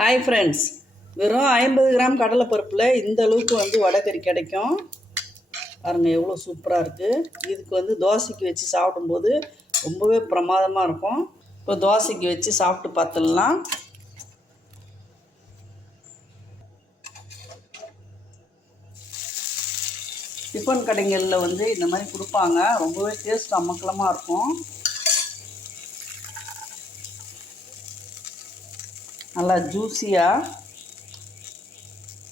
Hi friends வெறும் ஐம்பது gram கடலைப்பருப்பில் இந்த அளவுக்கு வந்து வடைக்கறி கிடைக்கும். பாருங்கள் எவ்வளோ சூப்பராக இருக்குது இதுக்கு வந்து தோசைக்கு வச்சு சாப்பிடும்போது ரொம்பவே பிரமாதமாக இருக்கும். இப்போ தோசைக்கு வச்சு சாப்பிட்டு பார்த்துடலாம். டிஃபன் கடைகளில் வந்து இந்த மாதிரி கொடுப்பாங்க. ரொம்பவே டேஸ்ட் அமக்கலமாக இருக்கும். நல்லா ஜூஸியாக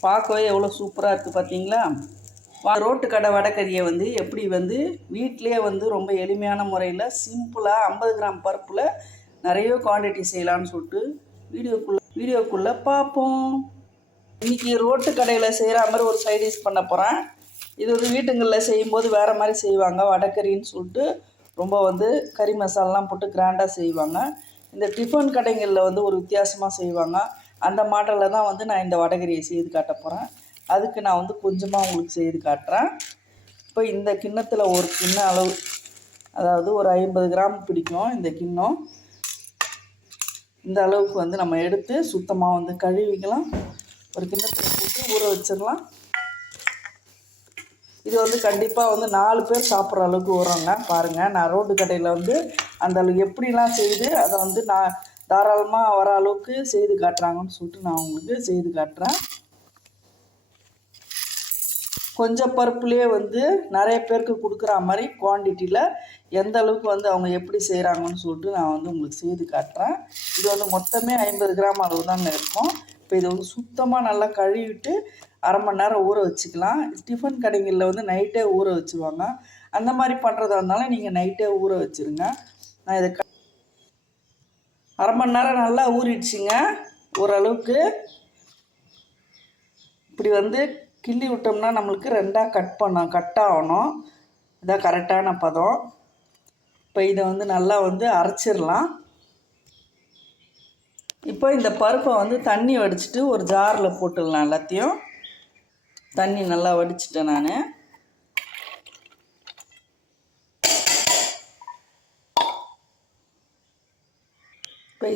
பார்க்கவே எவ்வளோ சூப்பராக இருக்குது பார்த்தீங்களா ரோட்டு கடை வடக்கறியை வந்து எப்படி வந்து வீட்டிலே வந்து ரொம்ப எளிமையான முறையில் சிம்பிளாக ஐம்பது கிராம் பருப்பில் நிறைய குவான்டிட்டி செய்யலான்னு சொல்லிட்டு வீடியோக்குள்ளே வீடியோக்குள்ளே பார்ப்போம். இன்றைக்கி ரோட்டு கடையில் செய்கிற மாதிரி ஒரு சைடிஷ் பண்ண போகிறேன் இது வந்து வீட்டுங்களில் செய்யும்போது வேறு மாதிரி செய்வாங்க வடக்கறின்னு சொல்லிட்டு ரொம்ப வந்து கறி மசாலாம் போட்டு கிராண்டாக செய்வாங்க. இந்த டிஃபன் கடைகளில் வந்து ஒரு வித்தியாசமாக செய்வாங்க. அந்த மாடலில் தான் வந்து நான் இந்த வடகரியை செய்து காட்ட போகிறேன் அதுக்கு நான் வந்து கொஞ்சமாக உங்களுக்கு செய்து காட்டுறேன். இப்போ இந்த கிண்ணத்தில் ஒரு கிண்ண அளவு அதாவது ஒரு ஐம்பது கிராம் பிடிக்கும் இந்த கிண்ணம். இந்த அளவுக்கு வந்து நம்ம எடுத்து சுத்தமாக வந்து கழுவிக்கலாம். ஒரு கிண்ணத்தில் போட்டு ஊற வச்சிடலாம். இது வந்து கண்டிப்பாக வந்து நாலு பேர் சாப்பிட்ற அளவுக்கு வருவாங்க பாருங்கள் நான் ரோட்டு கடையில் வந்து அந்த எப்படிலாம் செய்து அதை வந்து நான் தாராளமாக வர அளவுக்கு செய்து காட்டுறாங்கன்னு சொல்லிட்டு நான் உங்களுக்கு செய்து காட்டுறேன். கொஞ்சம் பருப்புலேயே வந்து நிறைய பேருக்கு கொடுக்குற மாதிரி குவான்டிட்டியில் எந்த அளவுக்கு வந்து அவங்க எப்படி செய்கிறாங்கன்னு சொல்லிட்டு நான் வந்து உங்களுக்கு செய்து காட்டுறேன். இது வந்து மொத்தமே ஐம்பது கிராம் அளவு தாங்க இருக்கும். இப்போ இதை வந்து சுத்தமாக நல்லா கழுவிட்டு அரை மணி நேரம் ஊற வச்சுக்கலாம். டிஃபன் கடைகளில் வந்து நைட்டே ஊற வச்சுருவாங்க. அந்த மாதிரி பண்ணுறதா இருந்தாலும் நீங்கள் நைட்டே ஊற வச்சுருங்க. நான் இதை அரை மணி நேரம் நல்லா ஊறிடுச்சுங்க. ஓரளவுக்கு இப்படி வந்து கிள்ளி விட்டோம்னா நம்மளுக்கு ரெண்டாக கட் பண்ணோம் கட் ஆகணும். இதான் கரெக்டான பதம். இப்போ இதை வந்து நல்லா வந்து அரைச்சிடலாம். இப்போ இந்த பருப்பை வந்து தண்ணி வடிச்சிட்டு ஒரு ஜாரில் போட்டுடலாம் எல்லாத்தையும். தண்ணி நல்லா வடிச்சிட்டேன் நான்.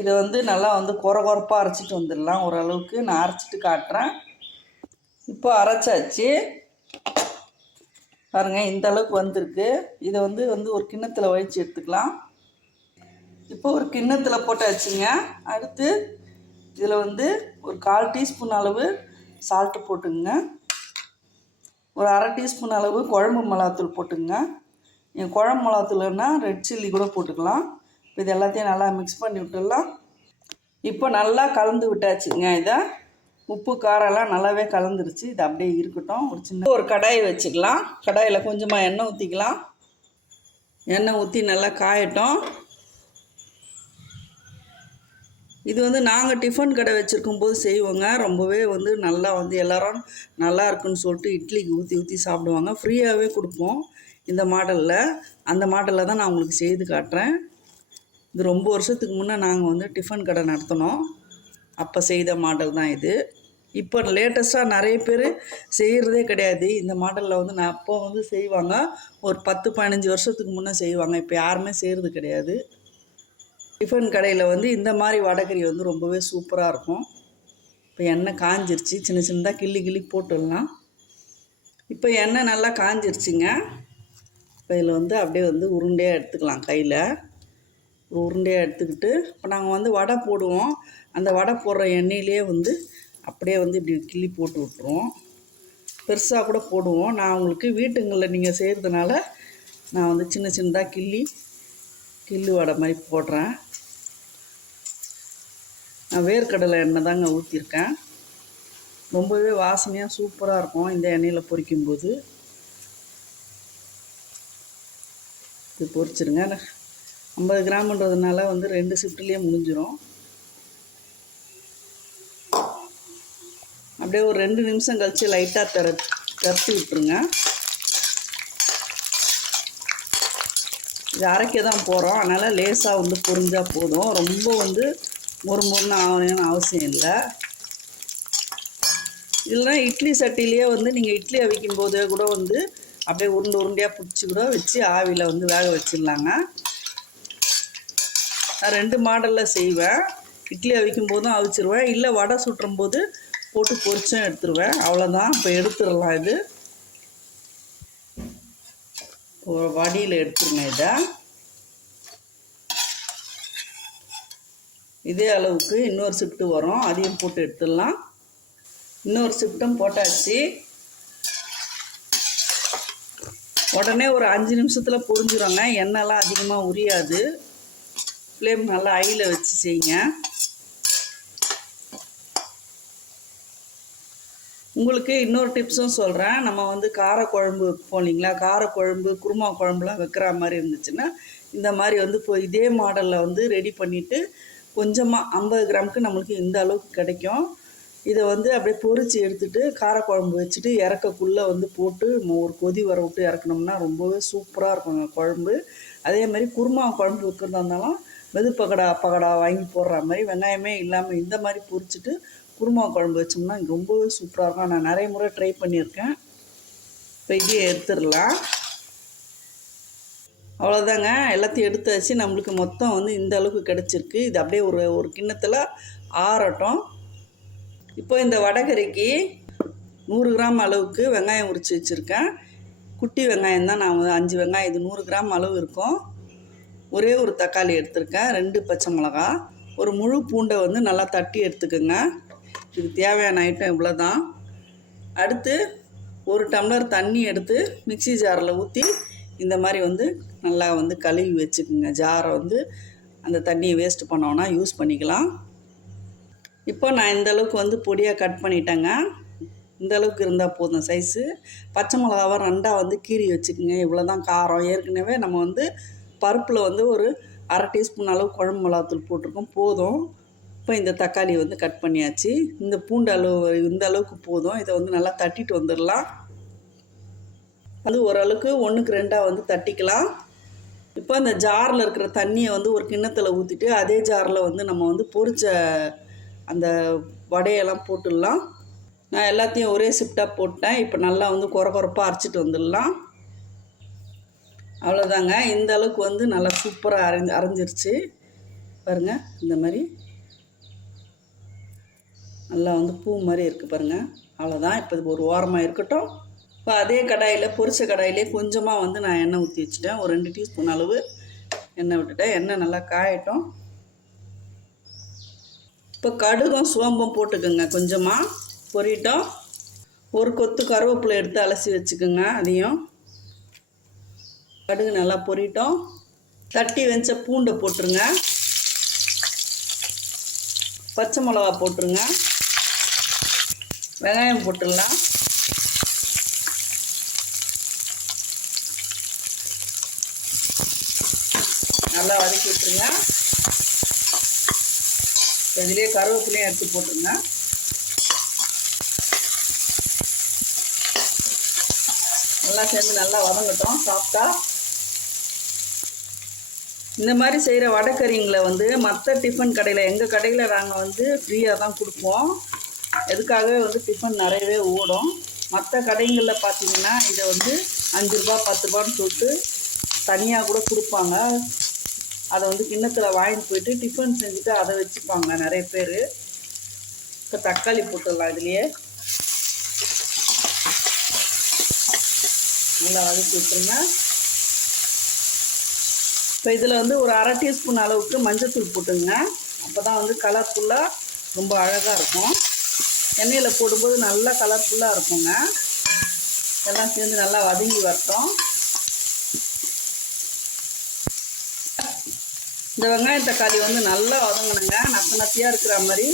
இதை வந்து நல்லா வந்து குறை குறைப்பாக அரைச்சிட்டு வந்துடலாம். ஓரளவுக்கு நான் அரைச்சிட்டு காட்டுறேன். இப்போ அரைச்சாச்சு. பாருங்கள் இந்த அளவுக்கு வந்திருக்கு. இதை வந்து வந்து ஒரு கிண்ணத்தில் வழித்து எடுத்துக்கலாம். இப்போ ஒரு கிண்ணத்தில் போட்டாச்சுங்க அடுத்து இதில் வந்து ஒரு கால் டீஸ்பூன் அளவு சால்ட்டு போட்டுங்க. ஒரு அரை டீஸ்பூன் அளவு குழம்பு மிளகாத்தூள் போட்டுங்க. என் குழம்பு மிளகாத்தூள்னா ரெட் சில்லி கூட போட்டுக்கலாம். இப்போ இது எல்லாத்தையும் நல்லா மிக்ஸ் பண்ணி விட்டுடலாம். இப்போ நல்லா கலந்து விட்டாச்சுங்க இதை. உப்பு காரம்லாம் நல்லாவே கலந்துருச்சு. இது அப்படியே இருக்கட்டும். ஒரு சின்ன ஒரு கடாயை வச்சுக்கலாம். கடாயில் கொஞ்சமாக எண்ணெய் ஊற்றிக்கலாம் எண்ணெய் ஊற்றி நல்லா காயட்டும். இது வந்து நாங்கள் டிஃபன் கடை வச்சுருக்கும் போது செய்வோங்க. ரொம்பவே வந்து நல்லா வந்து எல்லோரும் நல்லா இருக்குன்னு சொல்லிட்டு இட்லிக்கு ஊற்றி ஊற்றி சாப்பிடுவாங்க. ஃப்ரீயாகவே கொடுப்போம் இந்த மாடலில். அந்த மாடலில் தான் நான் உங்களுக்கு செய்து காட்டுறேன். இது ரொம்ப வருஷத்துக்கு முன்னே நாங்கள் வந்து டிஃபன் கடை நடத்தினோம். அப்போ செய்த மாடல் தான் இது. இப்போ லேட்டஸ்ட்டாக நிறைய பேர் செய்கிறதே கிடையாது. இந்த மாடலில் வந்து நான் அப்போ வந்து செய்வாங்க. ஒரு பத்து பதினஞ்சு வருஷத்துக்கு முன்னே செய்வாங்க. இப்போ யாருமே செய்கிறது கிடையாது. டிஃபன் கடையில் வந்து இந்த மாதிரி வடகறி வந்து ரொம்பவே சூப்பராக இருக்கும். இப்போ எண்ணெய் காஞ்சிருச்சு. சின்ன சின்னதாக கிள்ளி கிள்ளி போட்டுடலாம் இப்போ எண்ணெய் நல்லா காஞ்சிருச்சுங்க. இப்போ இதில் வந்து அப்படியே வந்து உருண்டையாக எடுத்துக்கலாம் கையில். ஒரு உருண்டையாக எடுத்துக்கிட்டு இப்போ நாங்கள் வந்து வடை போடுவோம். அந்த வடை போடுற எண்ணெயிலே வந்து அப்படியே வந்து இப்படி கிள்ளி போட்டு விட்ருவோம் பெருசாக கூட போடுவோம். நான் உங்களுக்கு வீட்டுங்களில் நீங்கள் செய்கிறதுனால நான் வந்து சின்ன சின்னதாக கிள்ளி கிள்ளு வடை மாதிரி போடுறேன். நான் வேர்க்கடலை எண்ணெய் தாங்க ஊற்றிருக்கேன் ரொம்பவே வாசனையாக சூப்பராக இருக்கும் இந்த எண்ணெயில் பொரிக்கும்போது. இது பொரிச்சிருங்க. ஐம்பது கிராம்ன்றதுனால வந்து ரெண்டு ஷிஃப்ட்லேயே முடிஞ்சிடும் அப்படியே ஒரு ரெண்டு நிமிஷம் கழித்து லைட்டாக திற திறத்து விட்டுருங்க. இது அரைக்க தான் போகிறோம் அதனால் லேசாக வந்து பொரிஞ்சால் போதும். ரொம்ப வந்து மொறு மொறுன்னு ஆகணும்னு அவசியம் இல்லை. இல்லைனா இட்லி சட்டிலேயே வந்து நீங்கள் இட்லி அவிக்கும் போதே கூட வந்து அப்படியே உருண்டை உருண்டையாக பிடிச்சி கூட வச்சு ஆவியில் வந்து வேக வச்சிடலாங்க. நான் ரெண்டு மாடலில் செய்வேன். இட்லி அவிக்கும் போதும் அவிச்சிருவேன். இல்லை வடை சுற்றும் போது போட்டு பொரிச்சும் எடுத்துருவேன். அவ்வளோதான் இப்போ எடுத்துடலாம் இது. ஒரு வடியில் எடுத்துருங்க இதை. இதே அளவுக்கு இன்னொரு ஷிஃப்ட்டு வரும். அதையும் போட்டு எடுத்துடலாம். இன்னொரு ஷிஃப்ட்டும் போட்டாச்சு. உடனே ஒரு அஞ்சு நிமிஷத்தில் பொரிஞ்சிருங்க. எண்ணெய்லாம் அதிகமாக உரியாது. ஃப்ளேம் நல்லா ஐயில் வச்சு செய்யுங்க. உங்களுக்கு இன்னொரு டிப்ஸும் சொல்கிறேன் நம்ம வந்து காரக்குழம்பு போனீங்களா காரக்குழம்பு குருமா குழம்புலாம் வைக்கிற மாதிரி இருந்துச்சுன்னா இந்த மாதிரி வந்து இப்போ இதே மாடலில் வந்து ரெடி பண்ணிவிட்டு கொஞ்சமாக ஐம்பது கிராமுக்கு நம்மளுக்கு இந்த அளவுக்கு கிடைக்கும். இதை வந்து அப்படியே பொறிச்சு எடுத்துகிட்டு காரக்குழம்பு வச்சுட்டு இறக்கக்குள்ளே வந்து போட்டு ஒரு கொதி வர விட்டு இறக்குனோம்னா ரொம்பவே சூப்பராக இருக்குங்க குழம்பு. அதே மாதிரி குருமா குழம்பு வைக்கிறதா இருந்தாலும் மெது பகடா பகடா வாங்கி போடுற மாதிரி வெங்காயமே இல்லாமல் இந்த மாதிரி பொரிச்சிட்டு குருமா குழம்பு வச்சோம்னா ரொம்பவே சூப்பராக இருக்கும். நான் நிறைய முறை ட்ரை பண்ணியிருக்கேன். இப்போ இதையே எடுத்துடலாம். அவ்வளோதாங்க எல்லாத்தையும் எடுத்தாச்சு. நம்மளுக்கு மொத்தம் வந்து இந்த அளவுக்கு கிடச்சிருக்கு. இது அப்படியே ஒரு ஒரு கிண்ணத்தில் ஆறட்டும். இப்போ இந்த வடகரிக்கு நூறு கிராம் அளவுக்கு வெங்காயம் உரித்து வச்சுருக்கேன். குட்டி வெங்காயம் தான் நான் அஞ்சு வெங்காயம் இது நூறு கிராம் அளவு இருக்கும். ஒரே ஒரு தக்காளி எடுத்திருக்கேன் ரெண்டு பச்சை மிளகா. ஒரு முழு பூண்டை வந்து நல்லா தட்டி எடுத்துக்கோங்க. இது தேவையான ஐட்டம் இவ்வளோ தான் அடுத்து ஒரு டம்ளர் தண்ணி எடுத்து மிக்ஸி ஜாரில் ஊற்றி இந்த மாதிரி வந்து நல்லா வந்து கழுவி வச்சுக்கோங்க. ஜாரை வந்து அந்த தண்ணியை வேஸ்ட் பண்ணோன்னா யூஸ் பண்ணிக்கலாம். இப்போ நான் இந்த அளவுக்கு வந்து பொடியாக கட் பண்ணிட்டேங்க. இந்த அளவுக்கு இருந்தால் போதும் சைஸு பச்சை மிளகாவை ரெண்டாக வந்து கீறி வச்சுக்கோங்க. இவ்வளோ தான் காரம். ஏற்கனவே நம்ம வந்து பருப்பில் வந்து ஒரு அரை டீஸ்பூன் அளவு குழம்பு மிளகாத்தூள் போட்டிருக்கோம். போதும். இப்போ இந்த தக்காளி வந்து கட் பண்ணியாச்சு. இந்த பூண்டு அளவு இந்த அளவுக்கு போதும். இதை வந்து நல்லா தட்டிட்டு வந்துடலாம். அது ஓரளவுக்கு ஒன்றுக்கு ரெண்டாக வந்து தட்டிக்கலாம். இப்போ அந்த ஜாரில் இருக்கிற தண்ணியை வந்து ஒரு கிண்ணத்தில் ஊற்றிட்டு அதே ஜாரில் வந்து நம்ம வந்து பொறிச்ச அந்த வடையெல்லாம் போட்டுடலாம். நான் எல்லாத்தையும் ஒரே ஷிஃப்டாக போட்டேன் இப்போ நல்லா வந்து குறை குறைப்பாக அரைச்சிட்டு வந்துடலாம். அவ்வளோதாங்க இந்த அளவுக்கு வந்து நல்லா சூப்பராக அரைஞ்சு அரைஞ்சிருச்சு. பாருங்கள் இந்த மாதிரி. நல்லா வந்து பூ மாதிரி இருக்குது பாருங்கள் அவ்வளோதான் இப்போ இது ஒரு ஓரமாக இருக்கட்டும். இப்போ அதே கடாயில் பொரிச்ச கடாயிலே கொஞ்சமாக வந்து நான் எண்ணெய் ஊற்றி வச்சுட்டேன். ஒரு ரெண்டு டீஸ்பூன் அளவு எண்ணெய் விட்டுட்டேன். எண்ணெய் நல்லா காயட்டும். இப்போ கடுகும் சோம்பும் போட்டுக்கோங்க. கொஞ்சமாக பொரியட்டும் ஒரு கொத்து கருவேப்பிலை எடுத்து அலசி வச்சுக்கோங்க. அதையும். கடுகு நல்லா பொறிட்டோம். தட்டி வெஞ்ச பூண்டை போட்டுருங்க. பச்சை மிளகா போட்டுருங்க. வெங்காயம் போட்டுடலாம். நல்லா வதக்கி விட்டுருங்க. இதுலேயே கருவேப்பிலையும் எடுத்து போட்டுருங்க. நல்லா சேர்ந்து நல்லா வதங்கட்டும். சாப்பிட்டா இந்த மாதிரி செய்கிற வடைக்கறிங்களை வந்து மற்ற டிஃபன் கடையில் எங்கள் கடையில் நாங்கள் வந்து ஃப்ரீயாக தான் கொடுப்போம். எதுக்காகவே வந்து டிஃபன் நிறையவே ஓடும். மற்ற கடைங்களில் பார்த்தீங்கன்னா இதை வந்து அஞ்சு ரூபா பத்து ரூபான்னு சொல்லிட்டு தனியாக கூட கொடுப்பாங்க. அதை வந்து கிண்ணத்தில் வாங்கிட்டு போயிட்டு டிஃபன் செஞ்சுட்டு அதை வச்சுப்பாங்க நிறைய பேர். இப்போ தக்காளி போட்டுடலாம் இதுலேயே. நல்லா வதக்கி விட்டுருங்க. இப்போ இதில் வந்து ஒரு அரை டீஸ்பூன் அளவுக்கு மஞ்சத்தூள் போட்டுங்க. அப்போ தான் வந்து கலர்ஃபுல்லாக ரொம்ப அழகாக இருக்கும். எண்ணெயில் போடும்போது நல்லா கலர்ஃபுல்லாக இருக்குங்க. எல்லாம் சேர்ந்து நல்லா வதங்கி வரட்டும். இந்த வெங்காயம் தக்காளி வந்து நல்லா வதங்கணுங்க. நத்த நத்தியாக இருக்கிற மாதிரி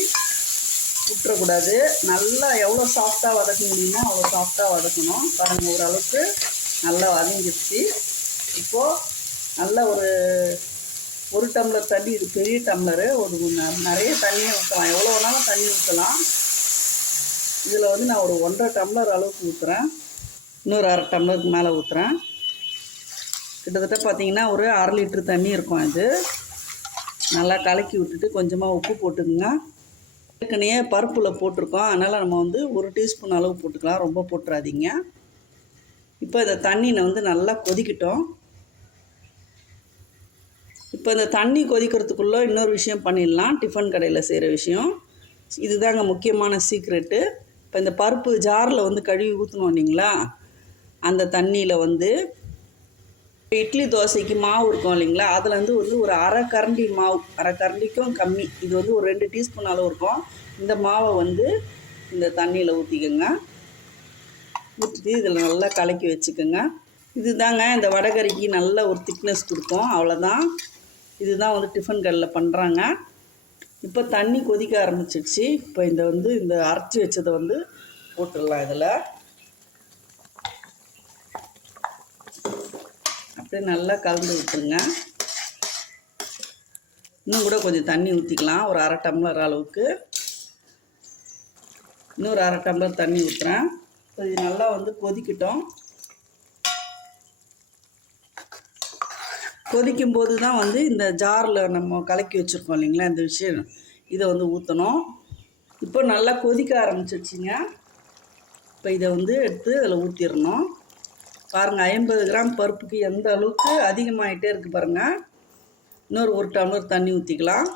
விட்டுறக்கூடாது நல்லா எவ்வளோ சாஃப்டாக வதக்க முடியுமோ அவ்வளோ சாஃப்டாக வதக்கணும். பாருங்கள் ஓரளவுக்கு நல்லா வதங்கிடுச்சு. இப்போது நல்ல ஒரு ஒரு டம்ளர் தண்ணி இது பெரிய டம்ளரு. ஒரு நிறைய தண்ணியை ஊற்றலாம் எவ்வளோ வேணாலும் தண்ணி ஊற்றலாம் இதில் வந்து நான் ஒரு ஒன்றரை டம்ளர் அளவுக்கு ஊற்றுறேன் இன்னொரு அரை டம்ளருக்கு மேலே ஊற்றுறேன் கிட்டத்தட்ட பார்த்தீங்கன்னா ஒரு அரை லிட்ரு தண்ணி இருக்கும் இது. நல்லா கலக்கி விட்டுட்டு கொஞ்சமாக உப்பு போட்டுக்குங்க. ஏற்கனவே பருப்பில் போட்டிருக்கோம். அதனால் நம்ம வந்து ஒரு டீஸ்பூன் அளவு போட்டுக்கலாம். ரொம்ப போட்டுறாதீங்க. இப்போ இந்த தண்ணியை வந்து நல்லா கொதிக்கட்டும். இப்போ இந்த தண்ணி கொதிக்கிறதுக்குள்ளே இன்னொரு விஷயம் பண்ணிடலாம். டிஃபன் கடையில் செய்கிற விஷயம். இதுதாங்க முக்கியமான சீக்ரெட்டு இப்போ இந்த பருப்பு ஜாரில் வந்து கழுவி ஊற்றணும் இல்லைங்களா? அந்த தண்ணியில் வந்து இட்லி தோசைக்கு மாவு இருக்கும் இல்லைங்களா? அதில் வந்து வந்து ஒரு அரை கரண்டி மாவு. அரை கரண்டிக்கும் கம்மி. இது வந்து ஒரு ரெண்டு டீஸ்பூன் அளவு இருக்கும். இந்த மாவை வந்து இந்த தண்ணியில் ஊற்றிக்கோங்க ஊற்றிட்டு இதில் நல்லா கலக்கி வச்சுக்கோங்க. இதுதாங்க இந்த வடகறிக்கு நல்ல ஒரு திக்னஸ் கொடுக்கும். அவ்வளோதான் இதுதான் வந்து டிஃபன் கல்லில் பண்ணுறாங்க இப்போ தண்ணி கொதிக்க ஆரம்பிச்சிடுச்சு இப்போ இந்த வந்து இந்த அரைச்சி வச்சதை வந்து போட்டுடலாம் இதில். அப்படியே நல்லா கலந்து விட்டுருங்க. இன்னும் கூட கொஞ்சம் தண்ணி ஊற்றிக்கலாம் ஒரு அரை டம்ளர் அளவுக்கு. இன்னொரு அரை டம்ளர் தண்ணி ஊற்றுறேன் கொஞ்சம் இது நல்லா வந்து கொதிக்கட்டும். கொதிக்கும் போது தான் வந்து இந்த ஜாரில் நம்ம கலக்கி வச்சுருக்கோம் இல்லைங்களா இந்த விஷயம். இதை வந்து ஊற்றணும் இப்போ நல்லா கொதிக்க ஆரம்பிச்சிடுச்சிங்க இப்போ இதை வந்து எடுத்து அதில் ஊற்றிடணும் பாருங்கள் ஐம்பது கிராம் பருப்புக்கு எந்த அளவுக்கு அதிகமாகிட்டே இருக்குது பாருங்கள் இன்னொரு ஒரு டம்ளர் தண்ணி ஊற்றிக்கலாம்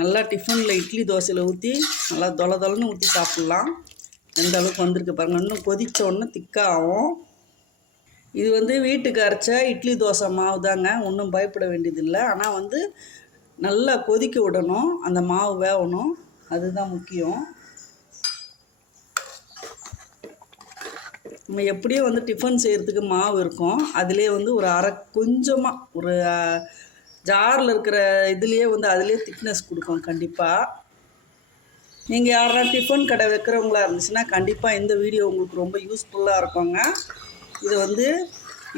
நல்லா டிஃபனில் இட்லி தோசையில் ஊற்றி நல்லா தொலை தொலைன்னு ஊற்றி சாப்பிட்லாம். எந்த அளவுக்கு வந்திருக்கு பாருங்கள் இன்னும் கொதித்த உடனே திக்காகும். இது வந்து வீட்டுக்கு அரைச்ச இட்லி தோசை மாவு தாங்க. ஒன்றும் பயப்பட வேண்டியதில்லை. ஆனால் வந்து நல்லா கொதிக்க விடணும். அந்த மாவு வேகணும். அதுதான் முக்கியம். நம்ம எப்படியும் வந்து டிஃபன் செய்கிறதுக்கு மாவு இருக்கும். அதிலே வந்து ஒரு அரை கொஞ்சமாக ஒரு ஜாரில் இருக்கிற இதுலேயே வந்து அதிலே திக்னஸ் கொடுக்கும் கண்டிப்பாக நீங்கள் யாரா டிஃபன் கடை வைக்கிறவங்களா இருந்துச்சுன்னா கண்டிப்பாக இந்த வீடியோ உங்களுக்கு ரொம்ப யூஸ்ஃபுல்லாக இருக்குங்க. இது வந்து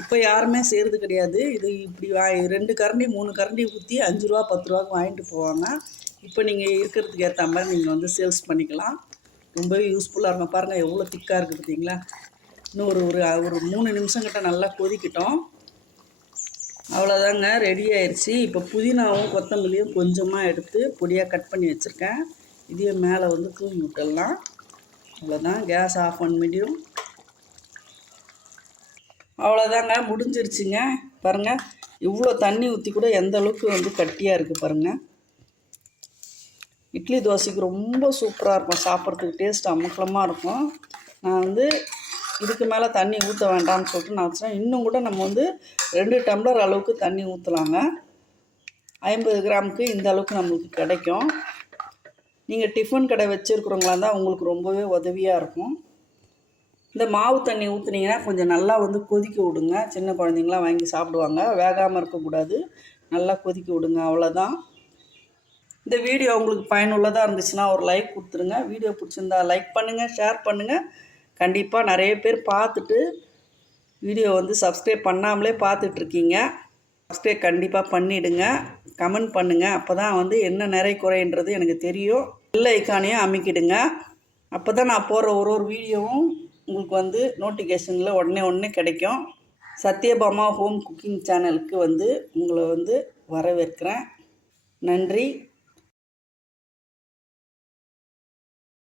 இப்போ யாருமே செய்கிறது கிடையாது. இது இப்படி வா ரெண்டு கரண்டி மூணு கரண்டி ஊற்றி அஞ்சு ரூபா பத்து ரூபாக்கு வாங்கிட்டு போவாங்க. இப்போ நீங்கள் இருக்கிறதுக்கு ஏற்ற மாதிரி நீங்கள் வந்து சேல்ஸ் பண்ணிக்கலாம். ரொம்பவே யூஸ்ஃபுல்லாக இருக்கும். பாருங்கள் எவ்வளோ திக்காக இருக்குது பார்த்தீங்களா இன்னும் ஒரு ஒரு ஒரு மூணு நிமிஷம் கிட்ட நல்லா கொதிக்கிட்டோம். அவ்வளோதாங்க ரெடி ஆயிடுச்சு இப்போ புதினாவும் கொத்தமல்லியும் கொஞ்சமாக எடுத்து பொடியாக கட் பண்ணி வச்சுருக்கேன். இதையே மேலே வந்து தூவி விட்டுடலாம். அவ்வளோதான் கேஸ் ஆஃப் பண்ண முடியும். அவ்வளோதாங்க முடிஞ்சிருச்சுங்க. பாருங்கள் இவ்வளோ தண்ணி ஊற்றி கூட எந்த அளவுக்கு வந்து கட்டியாக இருக்குது பாருங்கள் இட்லி தோசைக்கு ரொம்ப சூப்பராக இருக்கும் சாப்பிட்றதுக்கு டேஸ்ட் அமுக்கலமாக இருக்கும். நான் வந்து இதுக்கு மேலே தண்ணி ஊற்ற வேண்டாம்னு சொல்லிட்டு நான் வச்சேன் இன்னும் கூட நம்ம வந்து ரெண்டு டம்ளர் அளவுக்கு தண்ணி ஊற்றலாங்க ஐம்பது கிராமுக்கு இந்த அளவுக்கு நம்மளுக்கு கிடைக்கும். நீங்கள் டிஃபன் கடை வச்சுருக்குறவங்களா இருந்தால் உங்களுக்கு ரொம்பவே உதவியாக இருக்கும். இந்த மாவு தண்ணி ஊற்றுனீங்கன்னா கொஞ்சம் நல்லா வந்து கொதிக்க விடுங்க. சின்ன குழந்தைங்களாம் வாங்கி சாப்பிடுவாங்க. வேகாமல் இருக்கக்கூடாது. நல்லா கொதிக்க விடுங்க. அவ்வளோதான் இந்த வீடியோ உங்களுக்கு பயனுள்ளதாக இருந்துச்சுன்னா ஒரு லைக் கொடுத்துருங்க. வீடியோ பிடிச்சிருந்தா லைக் பண்ணுங்கள் ஷேர் பண்ணுங்கள் கண்டிப்பாக நிறைய பேர் பார்த்துட்டு வீடியோ வந்து சப்ஸ்கிரைப் பண்ணாமலே பார்த்துட்ருக்கீங்க. சப்ஸ்கிரைப் கண்டிப்பாக பண்ணிவிடுங்க கமெண்ட் பண்ணுங்கள் அப்போ தான் வந்து என்ன நிறை குறைன்றது எனக்கு தெரியும். பெல் ஐக்கானையும் அமைக்கிடுங்க. அப்போ தான் நான் போடுற ஒரு ஒரு வீடியோவும் உங்களுக்கு வந்து நோட்டிஃபிகேஷனில் உடனே உடனே கிடைக்கும். சத்யபாமா ஹோம் குக்கிங் சேனலுக்கு வந்து உங்களை வந்து வரவேற்கிறேன். நன்றி.